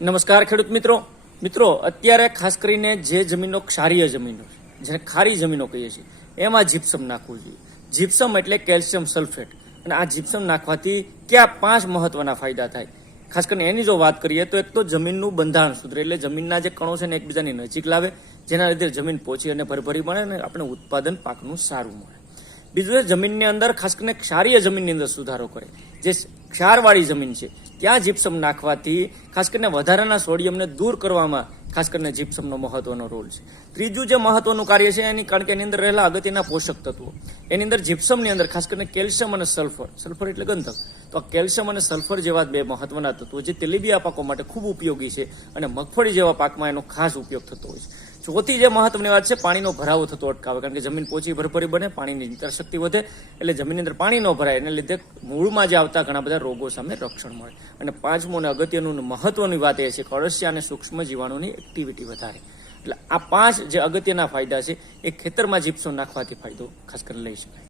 નમસ્કાર ખેડૂત મિત્રો અત્યારે ખાસ કરીને જે જમીનો ક્ષારીય જમીનો છે જેને ખારી જમીનો કહીએ છીએ એમાં જીપ્સમ નાખવું જોઈએ। જીપ્સમ એટલે કેલ્શિયમ સલ્ફેટ, અને આ જીપ્સમ નાખવાથી કયા 5 મહત્વના ફાયદા થાય, ખાસ કરીને એની જો વાત કરીએ તો એક તો જમીનનું બંધારણ સુધરે, એટલે જમીનના જે કણો છે ને એકબીજાની નજીક લાવે, જેના લીધે જમીન પોચી અને ભરભરી બને અને આપણે ઉત્પાદન પાકનું સારું મળે। બીજું છે જમીનની અંદર ખાસ કરીને ક્ષારીય જમીનની અંદર સુધારો કરે, જે ક્ષારવાળી જમીન છે ત્યાં જીપ્સમ નાખવાથી ખાસ કરીને વધારાના સોડિયમને દૂર કરવામાં ખાસ કરીને જીપ્સમનો મહત્વનો રોલ છે। ત્રીજું જે મહત્વનું કાર્ય છે એની કારણ કે એની અંદર રહેલા અગત્યના પોષક તત્વો, એની અંદર જીપ્સમની અંદર ખાસ કરીને કેલ્શિયમ અને સલ્ફર એટલે ગંધક, તો કેલ્શિયમ અને સલ્ફર જેવા બે મહત્વના તત્વો જે તેલીબિયા પાકો માટે ખૂબ ઉપયોગી છે અને મગફળી જેવા પાકમાં એનો ખાસ ઉપયોગ થતો હોય છે। ચોથી જે મહત્વની વાત છે પાણીનો ભરાવો થતો અટકાવે, કારણ કે જમીન પોચી ભરભરી બને, પાણીની નિતારશક્તિ વધે, એટલે જમીનની અંદર પાણી ન ભરાય, એને લીધે મૂળમાં જે આવતા ઘણા બધા રોગો સામે રક્ષણ મળે। અને પાંચમું અને અગત્યનું મહત્વની વાત એ છે કે અળસિયા અને સૂક્ષ્મ જીવાણુની એક્ટિવિટી વધારે, એટલે આ 5 જે અગત્યના ફાયદા છે એ ખેતરમાં જીપ્સમ નાખવાથી ફાયદો ખાસ કરીને લઈ શકાય।